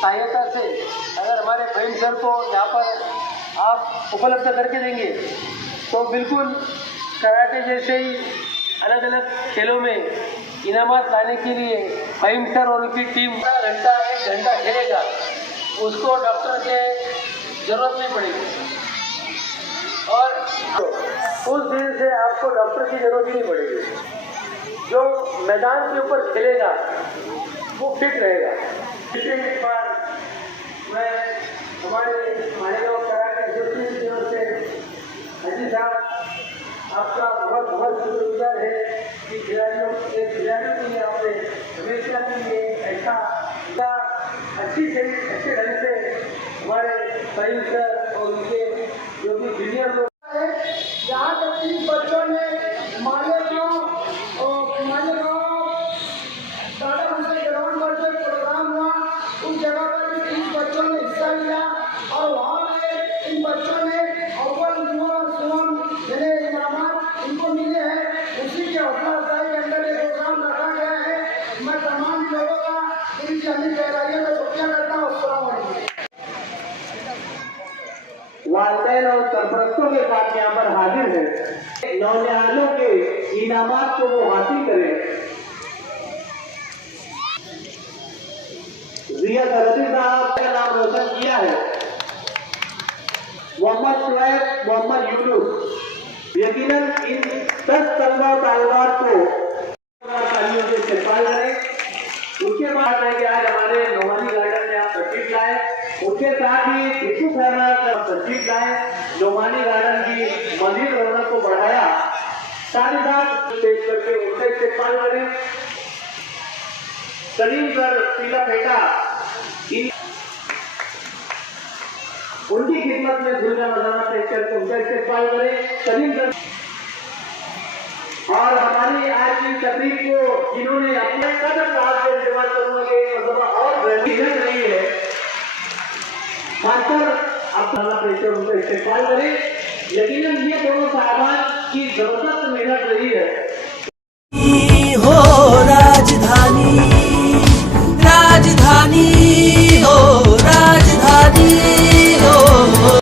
सहायता से अगर हमारे फहीम सर को यहाँ पर आप उपलब्ध करके देंगे तो बिल्कुल कराटे जैसे ही अलग अलग खेलों में इनामात लाने के लिए फहीम सर और उनकी टीम घंटा 1 घंटा खेलेगा, उसको डॉक्टर के जरूरत नहीं पड़ेगी और उस दिन से आपको डॉक्टर की जरूरत ही नहीं पड़ेगी। जो मैदान के ऊपर खेलेगा वो फिट रहेगा। एक बार मैं हमारे मालेगांव कराटे एसोसिएशन की ओर से हाजी साहब आपका बहुत बहुत शुक्रगुजार है कि खिलाड़ियों के लिए आपने हमेशा के लिए ऐसा अच्छे ढंग से हमारे फहीम सर और उनके जो भी जूनियर लोग यहाँ तक 30 बच्चों ने मालेगांव दादा भंसाली ग्राउंड पर जो प्रोग्राम हुआ उस जगह पर भी 30 बच्चों ने हिस्सा लिया और वहाँ पे इन बच्चों ने अव्वल सुवर्ण जिन्हें इनामात इनको मिले हैं, उसी के हौसला अफजाई के अंदर ये प्रोग्राम रखा गया है। मैं तमाम लोगों का इनकी अन्य गहराइयों में शुक्रिया करता हूँ। वालदैन और सरपरस्तों के साथ यहाँ पर हाजिर है, नौनिहालों के इनामात को वो हासिल करें। रिया सरदी साहब का नाम रोशन किया है, मोहम्मद शुएब, मोहम्मद यूनुस, यकीनन इन 10 तलबा तालिबात को तालियों से इस्तेमाल करें। उसके बाद है कि आज हमारे नोमानी गार्डन में आप तस्वीर लाए, उसके साथ ही टिप्पू फैमिली का तस्वीर लाए, नोमानी गार्डन की मजीद रौनक को बढ़ाया। साथ ही साथ पेश करके उनका इस्तेमाल करें। सलीम सर पीला फेंका उनकी खिदमत में दुर्गा मजाना पेश करके उनका इस्तेमाल करें। सलीम सर और हमारी आज की तकरीर को जिन्होंने अपने कदम हाथ से इस्तेमाल करूंगा और रेजिडेंट नहीं है, खासकर अपना प्रेशर उनका इस्तेमाल करें। यकीनन ये दोनों साहबान की जबरदस्त मेहनत रही है।